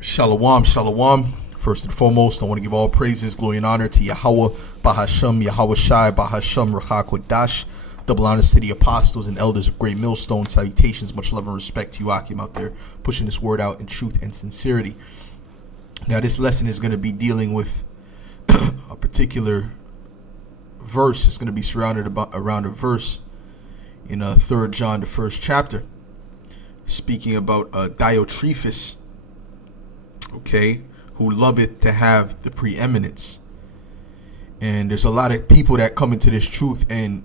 Shalom, shalom. First and foremost, I want to give all praises, glory, and honor to Yahweh, Bahasham, Yahweh Shai, Bahasham, Rachak Kodash. Double honors to the apostles and elders of Great Millstone. Salutations, much love and respect to you, Akim, out there, pushing this word out in truth and sincerity. Now, this lesson is going to be dealing with a particular verse. It's going to be surrounded around a verse in 3 John, the first chapter, speaking about Diotrephes, okay, who loveth to have the preeminence. And there's a lot of people that come into this truth, and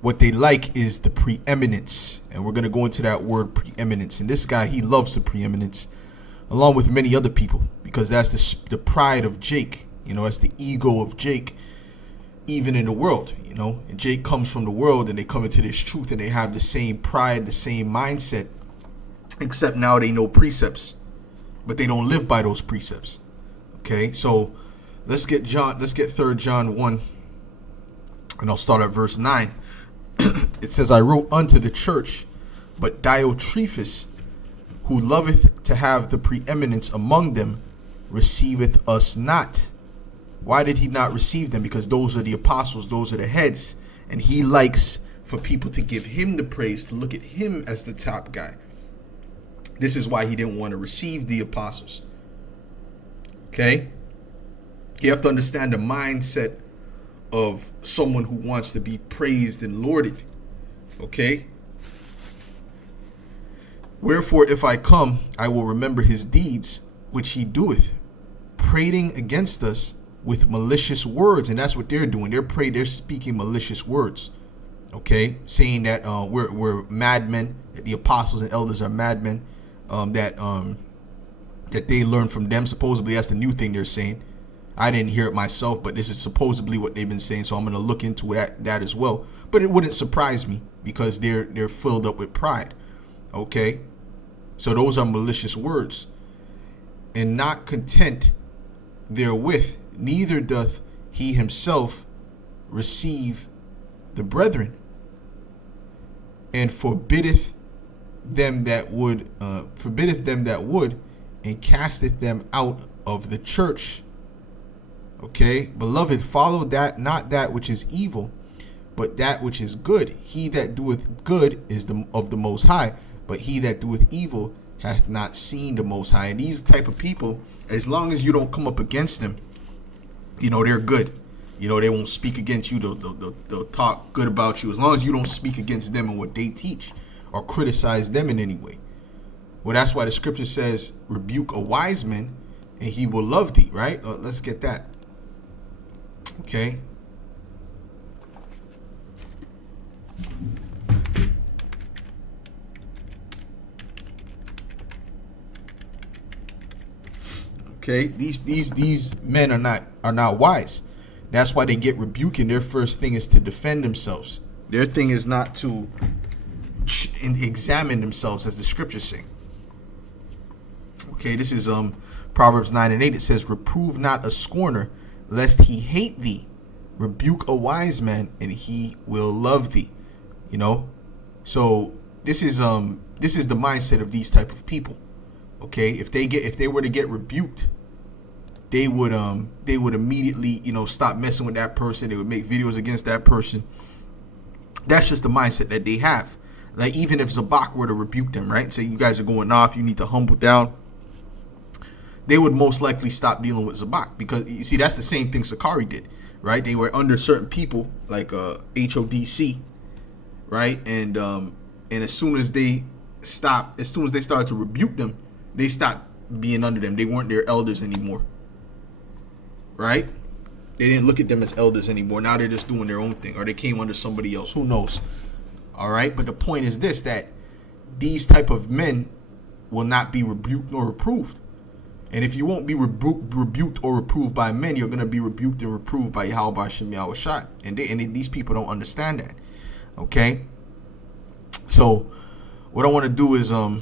what they like is the preeminence. And we're going to go into that word preeminence. And this guy, he loves the preeminence, along with many other people, because that's the pride of Jake. You know, that's the ego of Jake, even in the world, you know. And Jake comes from the world, and they come into this truth, and they have the same pride, the same mindset, except now they know precepts, but they don't live by those precepts. Okay, so let's get 3 John 1, and I'll start at verse 9. It says, I wrote unto the church, but Diotrephes, who loveth to have the preeminence among them, receiveth us not. Why did he not receive them? Because those are the apostles, those are the heads, and he likes for people to give him the praise, to look at him as the top guy. This is why he didn't want to receive the apostles. Okay? You have to understand the mindset of someone who wants to be praised and lauded. Okay? Wherefore, if I come, I will remember his deeds, which he doeth, prating against us with malicious words. And that's what they're doing. They're speaking malicious words. Okay? Saying that we're madmen, that the apostles and elders are madmen, that they learn from them. Supposedly, that's the new thing they're saying. I didn't hear it myself, but this is supposedly what they've been saying, so I'm going to look into that as well. But it wouldn't surprise me, because they're filled up with pride. Okay? So those are malicious words. And not content therewith, neither doth he himself receive the brethren, and forbiddeth them that would, and casteth them out of the church. Okay, beloved, follow that, not that which is evil, but that which is good. He that doeth good is of the Most High, but he that doeth evil hath not seen the Most High. And these type of people, as long as you don't come up against them, you know, they're good. You know, they won't speak against you. They'll talk good about you, as long as you don't speak against them and what they teach or criticize them in any way. Well, that's why the scripture says, rebuke a wise man and he will love thee, right? Let's get that. Okay. Okay, these men are not wise. That's why they get rebuked, and their first thing is to defend themselves. Their thing is not to examine themselves, as the scriptures say. Okay, this is Proverbs 9:8. It says, reprove not a scorner, lest he hate thee. Rebuke a wise man, and he will love thee. You know, so this is the mindset of these type of people. Okay, if they were to get rebuked, they would immediately, you know, stop messing with that person. They would make videos against that person. That's just the mindset that they have. Like, even if Zabak were to rebuke them, right, say, you guys are going off, you need to humble down, they would most likely stop dealing with Zabak, because you see, that's the same thing Sakari did, right? They were under certain people like HODC, right? And as soon as they started to rebuke them, they stopped being under them. They weren't their elders anymore, right? They didn't look at them as elders anymore. Now they're just doing their own thing, or they came under somebody else. Who knows? All right. But the point is this, that these type of men will not be rebuked nor reproved. And if you won't be rebuked or reproved by men, you're going to be rebuked and reproved by Yahweh Hashem Yahweh Shai. And these people don't understand that. Okay. So what I want to do is I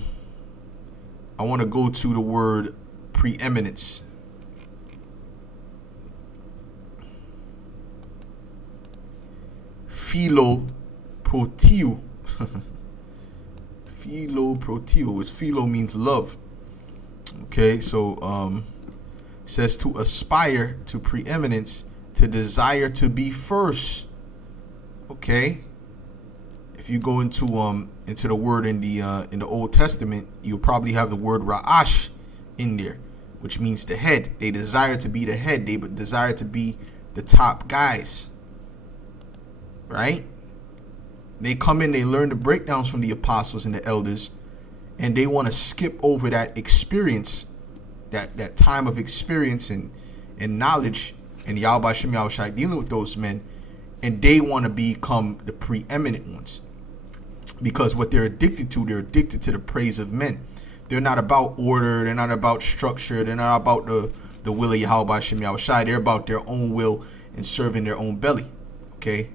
want to go to the word preeminence. Philo-proteo. Philo-proteo. Philo means love. Okay, so says to aspire to preeminence, to desire to be first. Okay, if you go into the word in the Old Testament, you'll probably have the word ra'ash in there, which means the head. They desire to be the head. They desire to be the top guys, right? They come in, they learn the breakdowns from the apostles and the elders, and they want to skip over that experience, that time of experience and knowledge, and Yahweh Shem Yahushai dealing with those men, and they want to become the preeminent ones. Because what they're addicted to the praise of men. They're not about order, they're not about structure, they're not about the will of Yahweh Shem Yahushai. They're about their own will and serving their own belly. Okay?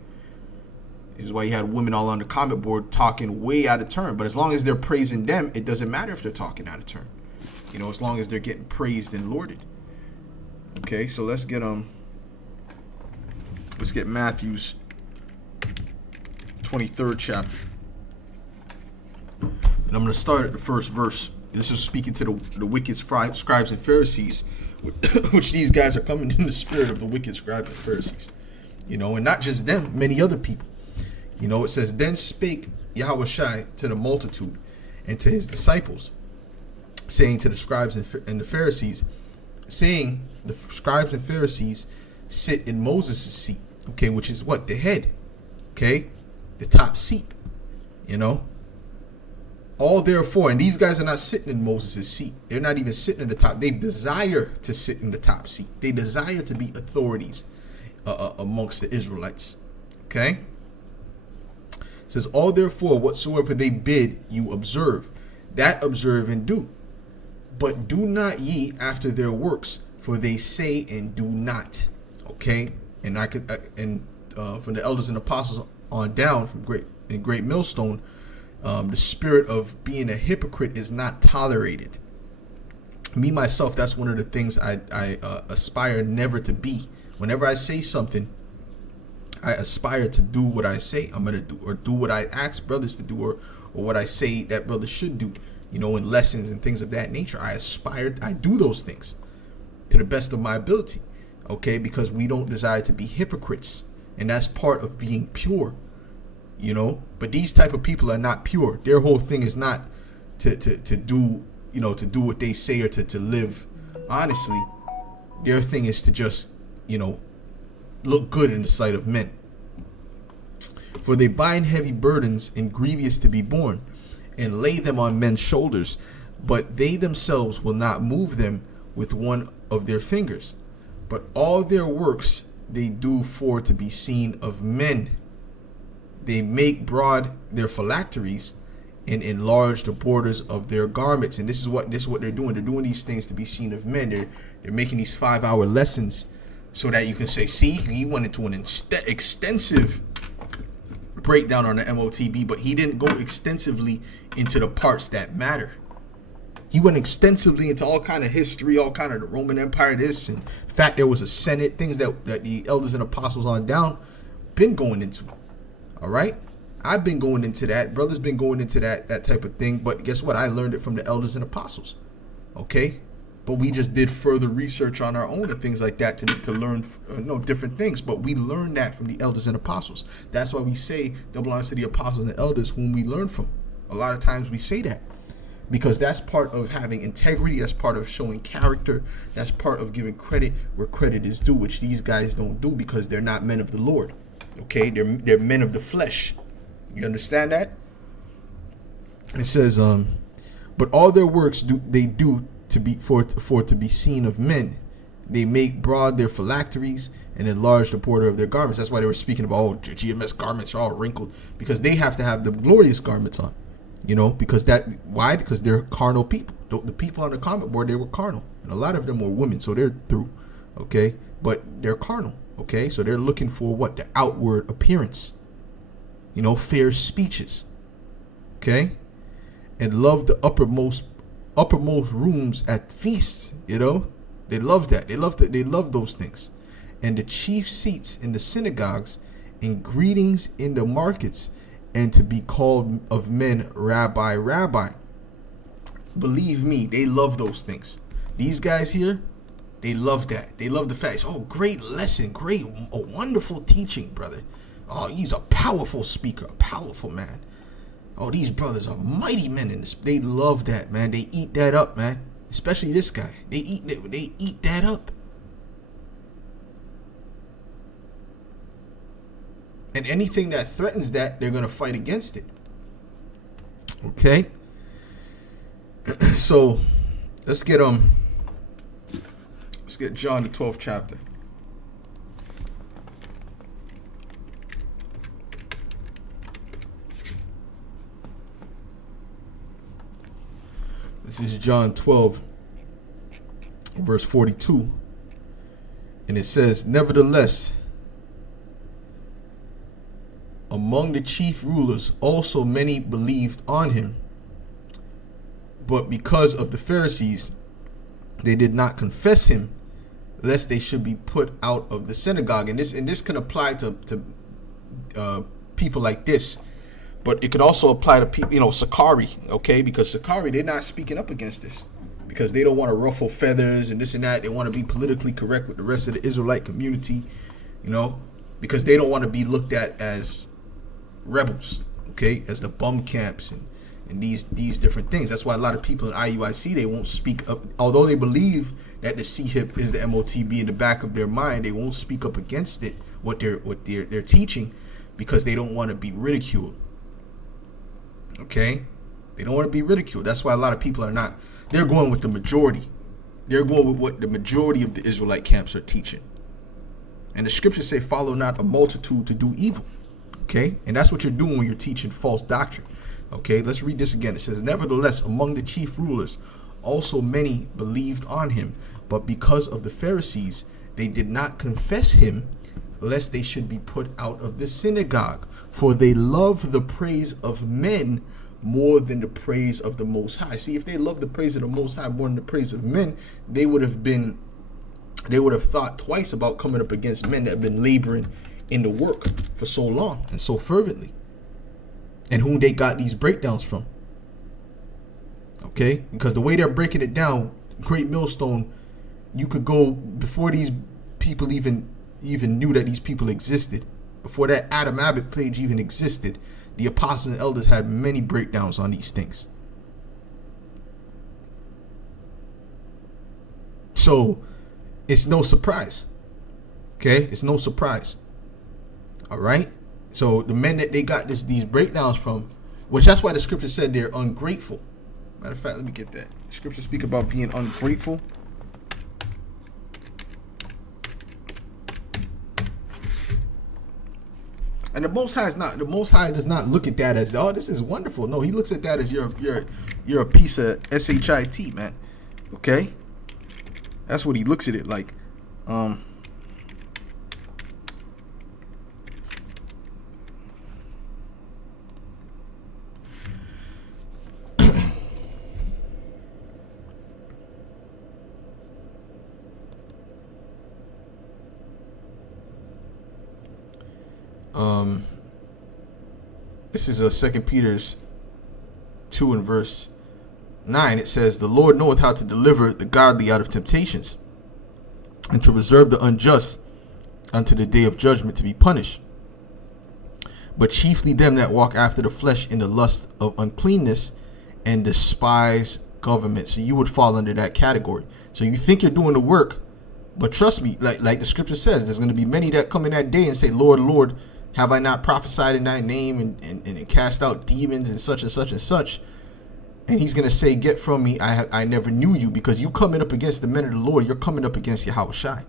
This is why you had women all on the comment board talking way out of turn. But as long as they're praising them, it doesn't matter if they're talking out of turn. You know, as long as they're getting praised and lauded. Okay, so let's get Matthew's 23rd chapter. And I'm going to start at the first verse. This is speaking to the wicked scribes and Pharisees, which these guys are coming in the spirit of the wicked scribes and Pharisees. You know, and not just them, many other people. You know, it says, then spake Yahushai to the multitude and to his disciples, saying to the scribes and the Pharisees, saying, the scribes and Pharisees sit in Moses' seat, okay, which is what? The head, okay, the top seat, you know. All therefore, and these guys are not sitting in Moses' seat. They're not even sitting in the top. They desire to sit in the top seat. They desire to be authorities amongst the Israelites, okay. It says, all therefore whatsoever they bid you observe, that observe and do. But do not ye after their works, for they say and do not. Okay, and from the elders and apostles on down from great millstone, the spirit of being a hypocrite is not tolerated. Me myself, that's one of the things I aspire never to be. Whenever I say something, I aspire to do what I say I'm going to do, or do what I ask brothers to do, or what I say that brothers should do, you know, in lessons and things of that nature. I do those things to the best of my ability, okay, because we don't desire to be hypocrites, and that's part of being pure, you know. But these type of people are not pure. Their whole thing is not to do, you know, to do what they say or to live honestly. Their thing is to just, you know, look good in the sight of men. For they bind heavy burdens and grievous to be borne, and lay them on men's shoulders, but they themselves will not move them with one of their fingers. But all their works they do for to be seen of men. They make broad their phylacteries and enlarge the borders of their garments. And this is what they're doing. They're doing these things to be seen of men. They're making these 5-hour lessons so that you can say, see, he went into an extensive breakdown on the MOTB, but he didn't go extensively into the parts that matter. He went extensively into all kind of history, all kind of the Roman Empire, this, and in fact, there was a Senate, things that the elders and apostles on down been going into. All right? I've been going into that. Brothers been going into that type of thing, but guess what? I learned it from the elders and apostles. Okay? But we just did further research on our own and things like that to learn different things. But we learned that from the elders and apostles. That's why we say double honors to the apostles and elders whom we learn from. A lot of times we say that because that's part of having integrity. That's part of showing character. That's part of giving credit where credit is due, which these guys don't do because they're not men of the Lord. Okay, they're men of the flesh. You understand that? It says, but all their works they do to be for to be seen of men. They make broad their phylacteries and enlarge the border of their garments. That's why they were speaking about GMS garments are all wrinkled, because they have to have the glorious garments on, you know, because why? Because they're carnal people. The people on the comment board, they were carnal, and a lot of them were women, so they're through, okay, but they're carnal, okay, so they're looking for what? The outward appearance, you know, fair speeches, okay, and love the uppermost rooms at feasts, you know. They love that. They love those things. And the chief seats in the synagogues, and greetings in the markets, and to be called of men rabbi, rabbi. Believe me, they love those things. These guys here, they love that. They love the facts. Oh, great lesson. A wonderful teaching, brother. Oh, he's a powerful speaker, a powerful man. Oh, these brothers are mighty men in this. They love that, man. They eat that up, man. Especially this guy. They eat that up. And anything that threatens that, they're going to fight against it. Okay? So, let's get John the 12th chapter. This is John 12, verse 42. And it says, nevertheless, among the chief rulers also many believed on him. But because of the Pharisees, they did not confess him, lest they should be put out of the synagogue. And this can apply to people like this. But it could also apply to people, Sakari, okay? Because Sakari, they're not speaking up against this. Because they don't want to ruffle feathers and this and that. They want to be politically correct with the rest of the Israelite community, because they don't want to be looked at as rebels, okay? As the bum camps and these different things. That's why a lot of people in IUIC, they won't speak up. Although they believe that the CHIP is the MOTB in the back of their mind, they won't speak up against it, what they're teaching, because they don't want to be ridiculed. Okay, they don't want to be ridiculed. That's why a lot of people are not. They're going with the majority. They're going with what the majority of the Israelite camps are teaching. And the scriptures say, "Follow not a multitude to do evil." Okay, and that's what you're doing when you're teaching false doctrine. Okay, let's read this again. It says, "Nevertheless, among the chief rulers, also many believed on him, but because of the Pharisees, they did not confess him, lest they should be put out of the synagogue. For they love the praise of men more than the praise of the Most High." See, if they love the praise of the Most High more than the praise of men, they would have thought twice about coming up against men that have been laboring in the work for so long and so fervently, and whom they got these breakdowns from. Okay, because the way they're breaking it down, Great Millstone, you could go before these people even knew that these people existed. Before that Adam Abbott page even existed, the apostles and elders had many breakdowns on these things. So it's no surprise. Okay, it's no surprise. All right. So the men that they got these breakdowns from, which that's why the scripture said they're ungrateful. Matter of fact, let me get that. The scripture speak about being ungrateful. And the Most High does not look at that as, oh, this is wonderful. No, he looks at that as you're a piece of shit, man. Okay? That's what he looks at it like. This is 2 Peter's 2 and verse 9. It says, "The Lord knoweth how to deliver the godly out of temptations, and to reserve the unjust unto the day of judgment to be punished. But chiefly them that walk after the flesh in the lust of uncleanness and despise government." So you would fall under that category. So you think you're doing the work, but trust me, like the scripture says, there's going to be many that come in that day and say, "Lord, Lord, have I not prophesied in thy name and cast out demons and such and such and such?" And he's going to say, "Get from me, I never knew you," because you coming up against the men of the Lord, you're coming up against Yahushai.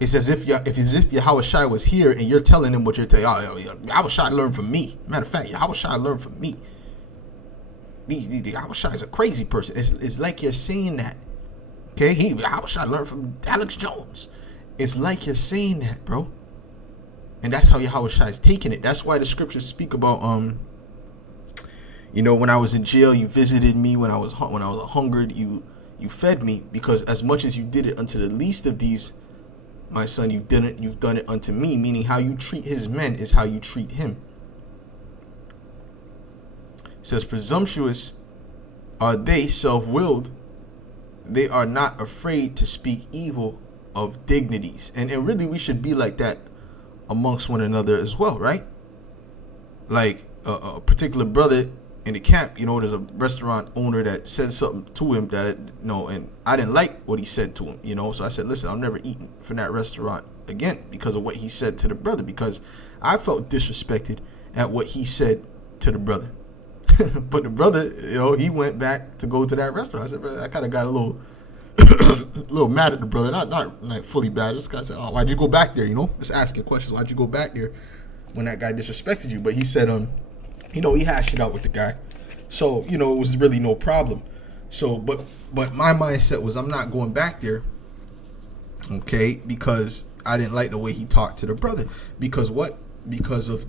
It's as if Yahushai was here and you're telling him what you're telling. Oh, Yahushai learned from me. Matter of fact, Yahushai learned from me. Yahushai is a crazy person. It's like you're saying that. Okay, Yahushai learned from Alex Jones. It's like you're saying that, bro. And that's how Yahushua is taking it. That's why the scriptures speak about, when I was in jail, you visited me. When I was hungered, you fed me. Because as much as you did it unto the least of these, my son, you've done it unto me. Meaning, how you treat his men is how you treat him. It says, "Presumptuous are they, self-willed, they are not afraid to speak evil of dignities. And really, we should be like that amongst one another as well, right? Like a particular brother in the camp, there's a restaurant owner that said something to him that, and I didn't like what he said to him, so I said, listen, I'm never eating from that restaurant again because of what he said to the brother, because I felt disrespected at what he said to the brother. But the brother, he went back to go to that restaurant. I said, brother, I kind of got a little little mad at the brother, not fully bad. Just kind of said, oh, why'd you go back there? Just asking questions. Why'd you go back there when that guy disrespected you? But he said, he hashed it out with the guy. So, it was really no problem. So, but my mindset was, I'm not going back there, okay, because I didn't like the way he talked to the brother. Because what? Because of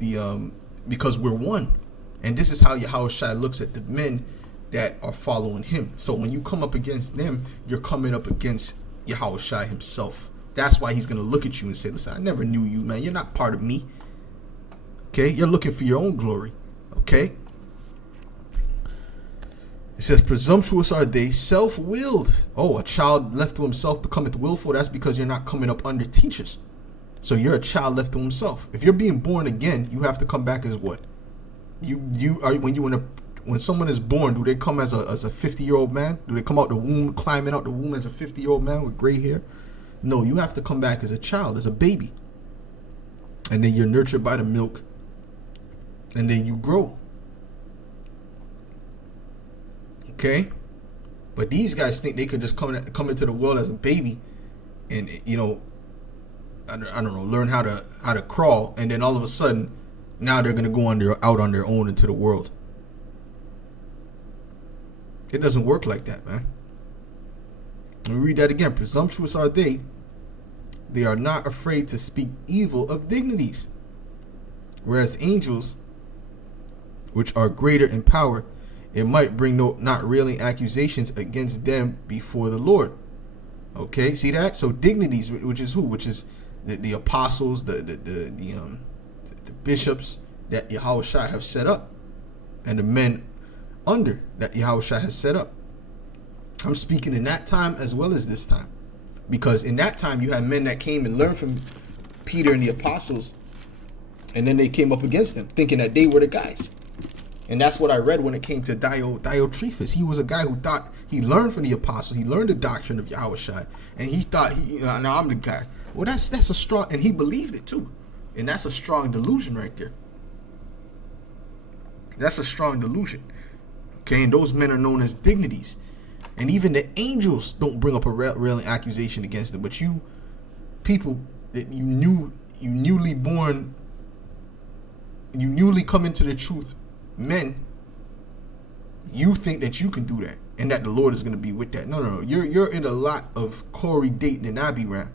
because we're one. And this is how Yahushua looks at the men that are following him. So when you come up against them, you're coming up against Yahushua himself. That's why he's going to look at you and say, listen, I never knew you, man. You're not part of me. Okay? You're looking for your own glory. Okay? It says, presumptuous are they, self-willed. Oh, a child left to himself becometh willful. That's because you're not coming up under teachers. So you're a child left to himself. If you're being born again, you have to come back as what? When someone is born, do they come as a 50-year-old man? Do they come out the womb, climbing out the womb as a 50-year-old man with gray hair? No, you have to come back as a child, as a baby. And then you're nurtured by the milk. And then you grow. Okay? But these guys think they could just come into the world as a baby and, I don't know, learn how to crawl, and then all of a sudden, now they're going to go out on their own into the world. It doesn't work like that, man. Let me read that again. Presumptuous are they. They are not afraid to speak evil of dignities. Whereas angels, which are greater in power, it might bring not railing accusations against them before the Lord. Okay, see that? So dignities, which is who? Which is the apostles, the bishops that Yahushua have set up, and the men under that Yahushua has set up. I'm speaking in that time as well as this time, because in that time you had men that came and learned from Peter and the apostles, and then they came up against them thinking that they were the guys. And that's what I read when it came to Diotrephes. He was a guy who thought he learned from the apostles, he learned the doctrine of Yahushua, and he thought, now I'm the guy. Well, that's a strong, and he believed it too. And that's a strong delusion right there. That's a strong delusion. Okay, and those men are known as dignities. And even the angels don't bring up a railing accusation against them. But you people that you newly born, you newly come into the truth, men, you think that you can do that and that the Lord is going to be with that. No. You're in a lot of Corey, Dayton, and Abiram.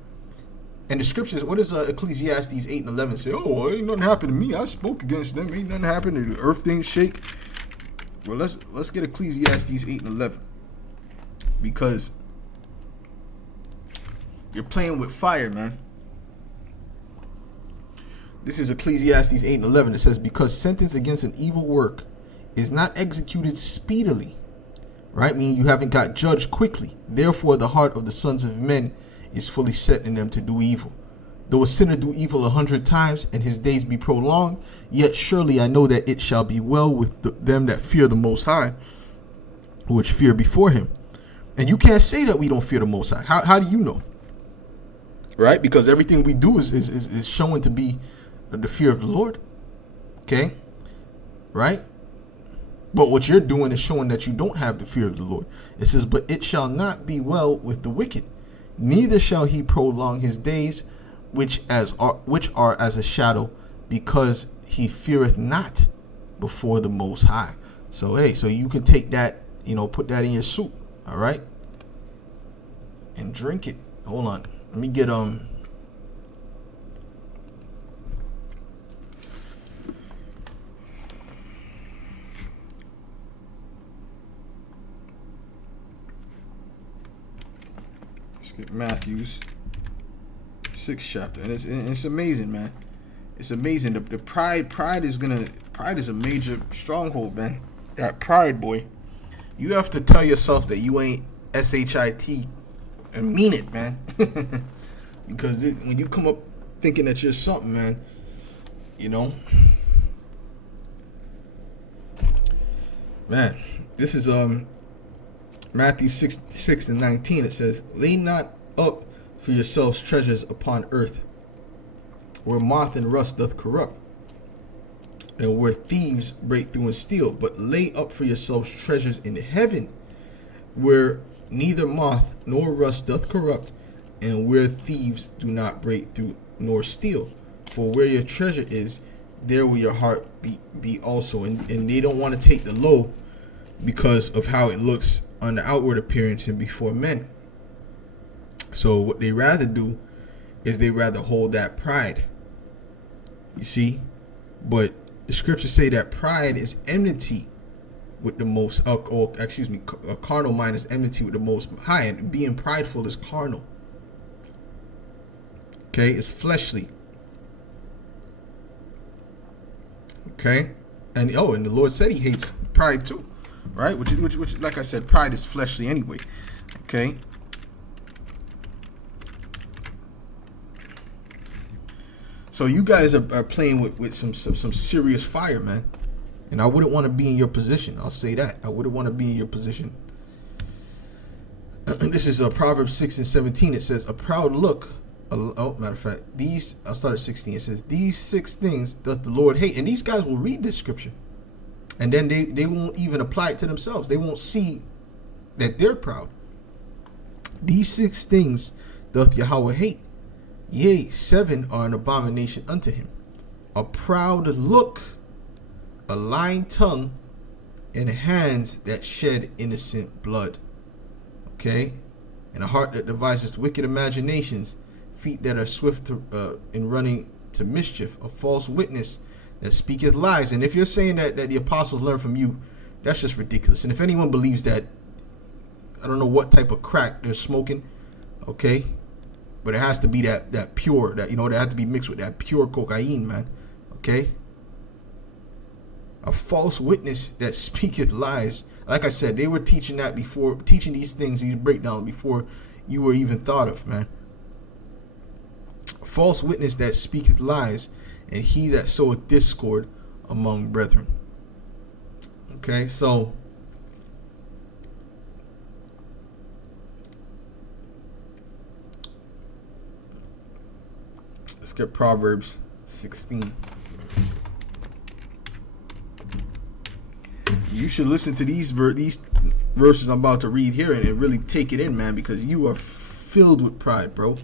And the scriptures, what does Ecclesiastes 8 and 11 say? Oh, ain't nothing happened to me. I spoke against them. Ain't nothing happened. The earth didn't shake. Well, let's get Ecclesiastes 8 and 11. Because you're playing with fire, man. This is Ecclesiastes 8 and 11. It says, because sentence against an evil work is not executed speedily. Right? Meaning you haven't got judged quickly. Therefore, the heart of the sons of men is fully set in them to do evil. Though a sinner do evil 100 times, and his days be prolonged, yet surely I know that it shall be well with them that fear the Most High, which fear before him. And you can't say that we don't fear the Most High. How do you know? Right? Because everything we do is showing to be the fear of the Lord. Okay? Right? But what you're doing is showing that you don't have the fear of the Lord. It says, but it shall not be well with the wicked, neither shall he prolong his days, which are as a shadow, because he feareth not before the Most High. So hey, so you can take that, put that in your soup, all right, and drink it. Hold on, let me get let's get Matthew's 6th chapter, and it's amazing, man. It's amazing. The pride is a major stronghold, man. That pride, boy. You have to tell yourself that you ain't SHIT and mean it, man. Because when you come up thinking that you're something, man, you know, man, this is Matthew 6:19. It says, "Lay not up for yourselves treasures upon earth, where moth and rust doth corrupt, and where thieves break through and steal. But lay up for yourselves treasures in heaven, where neither moth nor rust doth corrupt, and where thieves do not break through nor steal. For where your treasure is, there will your heart be also." And they don't want to take the low because of how it looks on the outward appearance and before men. So what they rather do is they rather hold that pride. You see? But the scriptures say that pride is enmity with the most, a carnal mind is enmity with the most high, and being prideful is carnal. Okay, it's fleshly. Okay, and the Lord said He hates pride too, right? Which, like I said, pride is fleshly anyway. Okay. So you guys are playing with some serious fire, man. And I wouldn't want to be in your position. I'll say that. I wouldn't want to be in your position. This is Proverbs 6:17. It says, "A proud look." Matter of fact, I'll start at 16. It says, "These 6 things doth the Lord hate." And these guys will read this scripture, and then they won't even apply it to themselves. They won't see that they're proud. "These 6 things doth Yahweh hate. Yea, 7 are an abomination unto him: a proud look, a lying tongue, and hands that shed innocent blood." Okay? "And a heart that devises wicked imaginations, feet that are swift in running to mischief, a false witness that speaketh lies." And if you're saying that the apostles learned from you, that's just ridiculous. And if anyone believes that, I don't know what type of crack they're smoking, okay? But it has to be that pure, that, it has to be mixed with that pure cocaine, man. Okay? "A false witness that speaketh lies." Like I said, they were teaching that before, teaching these things, these breakdowns before you were even thought of, man. "A false witness that speaketh lies, and he that soweth discord among brethren." Okay, so let's get Proverbs 16. You should listen to these verses I'm about to read here and really take it in, man, because you are filled with pride, bro.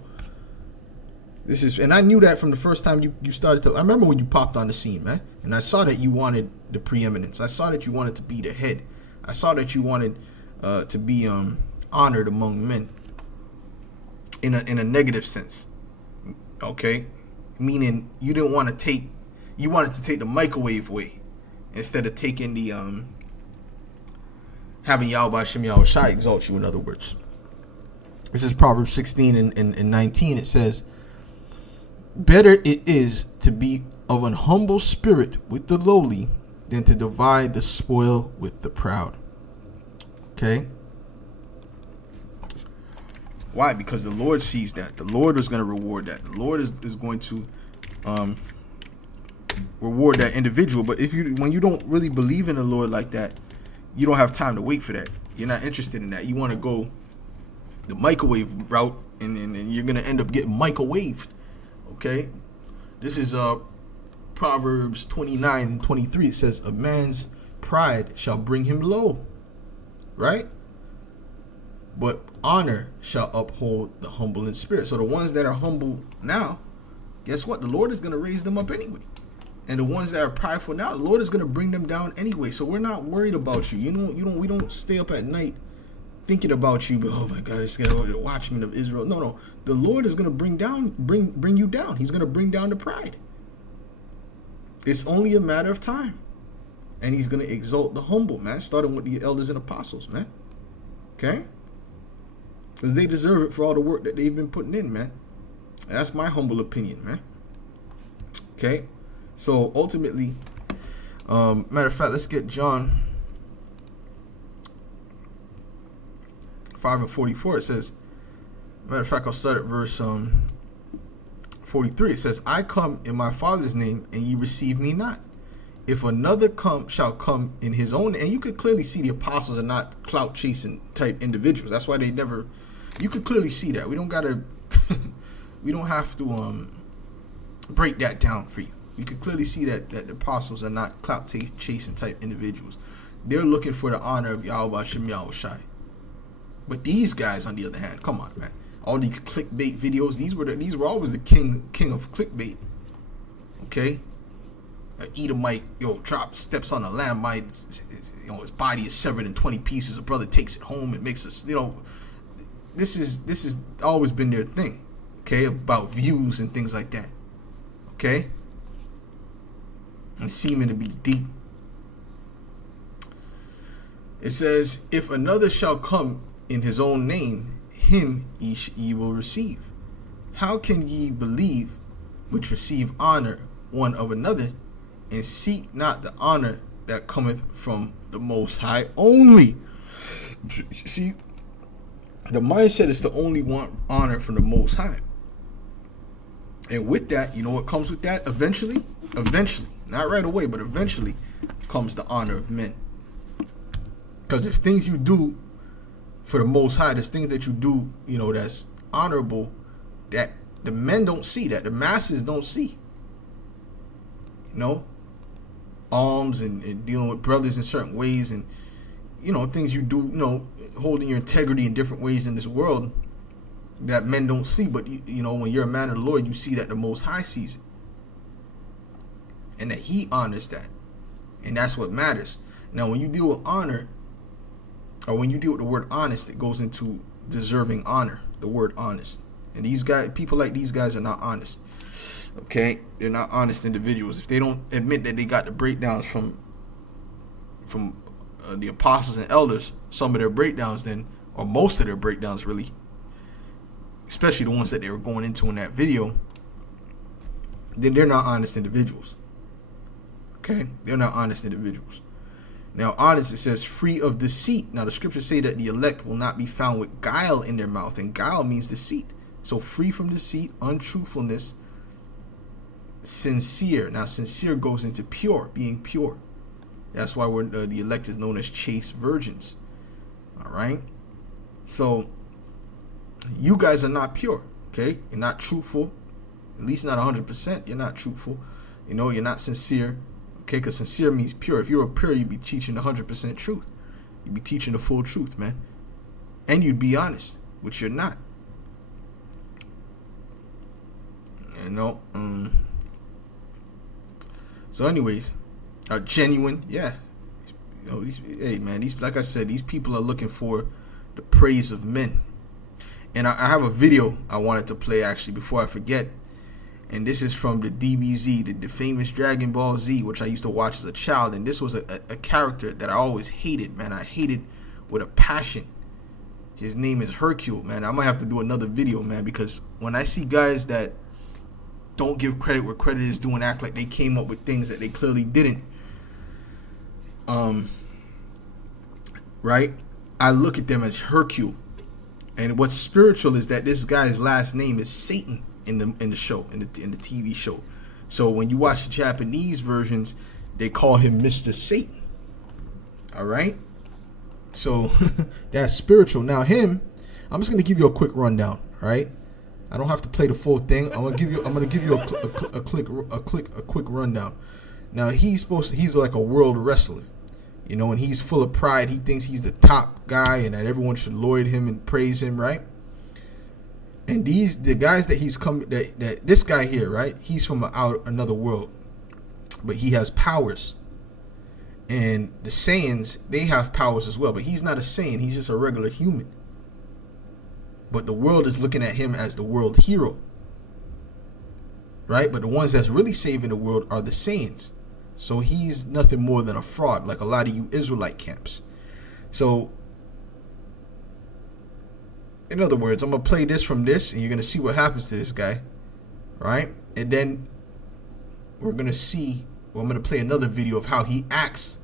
And I knew that from the first time you started to. I remember when you popped on the scene, man, and I saw that you wanted the preeminence. I saw that you wanted to be the head. I saw that you wanted to be honored among men in a negative sense. Okay, meaning you didn't want to take. You wanted to take the microwave way instead of taking the having Yahweh Shem Yahweh Shai exalt you. In other words, this is Proverbs 16 and 19. It says, "Better it is to be of an humble spirit with the lowly than to divide the spoil with the proud." Okay. Why? Because the Lord sees that. The Lord is going to reward that. The Lord is going to reward that individual. But when you don't really believe in the Lord like that, you don't have time to wait for that. You're not interested in that. You want to go the microwave route, and you're going to end up getting microwaved. Okay? This is Proverbs 29:23. It says, "A man's pride shall bring him low." Right? "But honor shall uphold the humble in spirit." So the ones that are humble now, guess what? The Lord is going to raise them up anyway. And the ones that are prideful now, the Lord is going to bring them down anyway. So we're not worried about you. We don't stay up at night thinking about you. But oh my God, it's going to watchmen of Israel. No. The Lord is going to bring you down. He's going to bring down the pride. It's only a matter of time. And He's going to exalt the humble, man. Starting with the elders and apostles, man. Okay? Because they deserve it for all the work that they've been putting in, man. That's my humble opinion, man. Okay? So ultimately, matter of fact, let's get John 5 and 44, it says, matter of fact, I'll start at verse 43. It says, I come in my Father's name, and ye receive me not. If another shall come in his own, and you could clearly see the apostles are not clout chasing type individuals. That's why they never. You could clearly see that. We don't gotta. We don't have to break that down for you. You could clearly see that the apostles are not clout chasing type individuals. They're looking for the honor of Yahweh Shem Yahweh Shai. But these guys, on the other hand, come on, man. All these clickbait videos. These were always the king of clickbait. Okay. Edomite, steps on a landmine, his body is severed in 20 pieces. A brother takes it home and makes us, this is always been their thing, okay, about views and things like that, okay, and seeming to be deep. It says, if another shall come in his own name, him ye will receive. How can ye believe which receive honor one of another, and seek not the honor that cometh from the Most High only? See, the mindset is to only want honor from the Most High. And with that, you know what comes with that? Eventually, not right away, but eventually comes the honor of men. Because there's things you do for the Most High, there's things that you do, that's honorable, that the men don't see, that the masses don't see. Alms and dealing with brothers in certain ways, and things you do, holding your integrity in different ways in this world that men don't see. But when you're a man of the Lord, you see that the Most High sees it, and that He honors that, and that's what matters. Now, when you deal with honor, or when you deal with the word honest, it goes into deserving honor. The word honest, and people like these guys are not honest. Okay, they're not honest individuals. If they don't admit that they got the breakdowns from the apostles and elders, some of their breakdowns, then, or most of their breakdowns, really, especially the ones that they were going into in that video, then they're not honest individuals. Okay, they're not honest individuals. Now, honest, it says free of deceit. Now, the scriptures say that the elect will not be found with guile in their mouth, and guile means deceit. So, free from deceit, untruthfulness. Sincere. Now, sincere goes into pure, being pure. That's why the elect is known as chaste virgins. All right. So you guys are not pure. Okay, you're not truthful. At least not 100%. You're not truthful. You're not sincere. Okay, because sincere means pure. If you were pure, you'd be teaching 100% truth. You'd be teaching the full truth, man. And you'd be honest, which you're not. So anyways, genuine, yeah. Like I said, these people are looking for the praise of men. And I have a video I wanted to play, actually, before I forget. And this is from the DBZ, the famous Dragon Ball Z, which I used to watch as a child. And this was a character that I always hated, man. I hated with a passion. His name is Hercule, man. I might have to do another video, man, because when I see guys that don't give credit where credit is due and act like they came up with things that they clearly didn't, right? I look at them as Hercule. And what's spiritual is that this guy's last name is Satan in the show, in the TV show. So when you watch the Japanese versions, they call him Mr. Satan. All right? So that's spiritual. Now I'm just going to give you a quick rundown, all right? I don't have to play the full thing. I'm gonna give you a quick rundown. Now he's like a world wrestler, and he's full of pride. He thinks he's the top guy and that everyone should laud him and praise him, right? And the guys that that this guy here, right? He's from another world, but he has powers. And the Saiyans, they have powers as well, but he's not a Saiyan. He's just a regular human. But the world is looking at him as the world hero, right? But the ones that's really saving the world are the Saiyans. So he's nothing more than a fraud, like a lot of you Israelite camps. So, in other words, I'm going to play this from this, and you're going to see what happens to this guy, right? And then we're going to see, I'm going to play another video of how he acts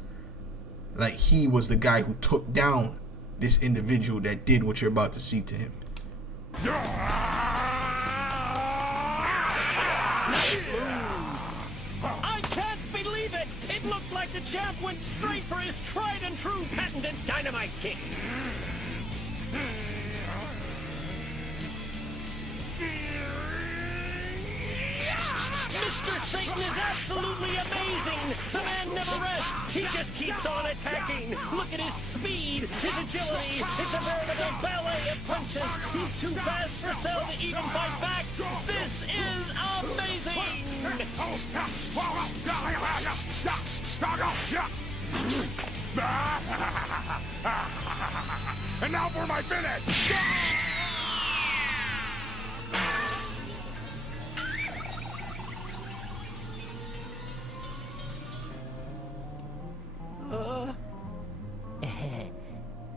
like he was the guy who took down this individual that did what you're about to see to him. I can't believe it! It looked like the champ went straight for his tried and true patented dynamite kick. Mr. Satan is absolutely amazing! The man never rests! He just keeps on attacking! Look at his speed, his agility! It's a veritable ballet of punches! He's too fast for Cell to even fight back! This is amazing! And now for my finish!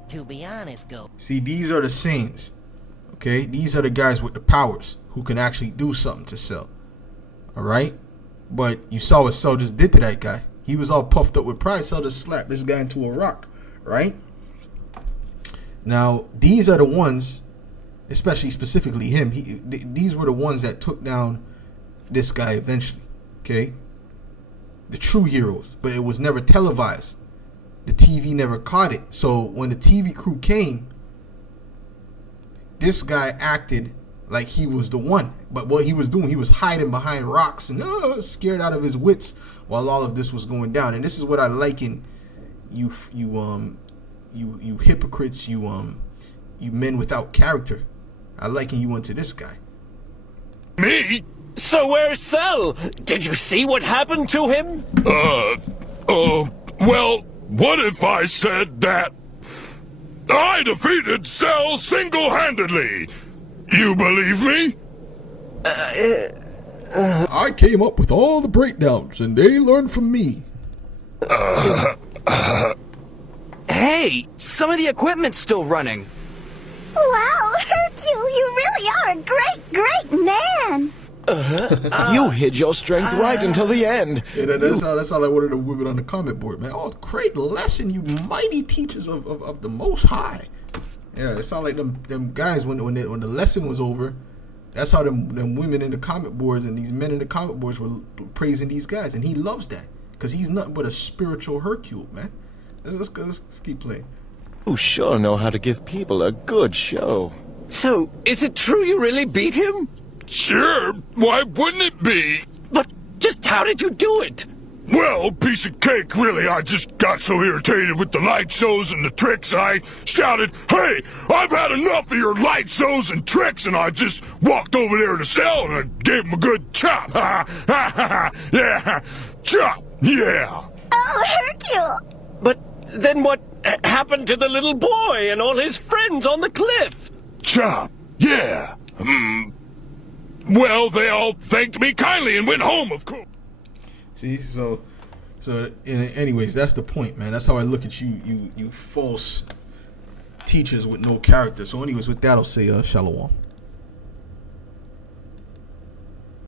To be honest, Go. See, these are the Saiyans. Okay? These are the guys with the powers who can actually do something to Cell. Alright? But you saw what Cell just did to that guy. He was all puffed up with pride. Cell just slapped this guy into a rock. Right? Now, these are the ones, especially specifically him. These were the ones that took down this guy eventually. Okay? The true heroes. But it was never televised. The TV never caught it. So when the TV crew came, this guy acted like he was the one. But what he was doing, he was hiding behind rocks and scared out of his wits while all of this was going down. And this is what I liken you hypocrites, you men without character. I liken you unto this guy. Me? So where's Cell? Did you see what happened to him? Well, what if I said that I defeated Cell single-handedly? You believe me? I came up with all the breakdowns, and they learned from me. Hey, some of the equipment's still running. Wow, Hercule, you really are a great man. You hid your strength right until the end. Yeah, that's how like one of the women on the comment board, man. Oh, great lesson, you mighty teachers of the Most High. Yeah, it sounded like them guys when the lesson was over. That's how them women in the comment boards and these men in the comment boards were praising these guys, and he loves that because he's nothing but a spiritual Hercule, man. Let's keep playing. You sure know how to give people a good show. So, is it true you really beat him? Sure, why wouldn't it be? But just how did you do it? Well, piece of cake, really. I just got so irritated with the light shows and the tricks, I shouted, "Hey, I've had enough of your light shows and tricks," and I just walked over there to Cell and I gave him a good chop. Ha ha ha! Yeah, chop, yeah. Oh, Hercule. But then what happened to the little boy and all his friends on the cliff? Chop, yeah. Well, they all thanked me kindly and went home, of course. See, so anyways, that's the point, man. That's how I look at you false teachers with no character. So anyways, with that, I'll say shalom.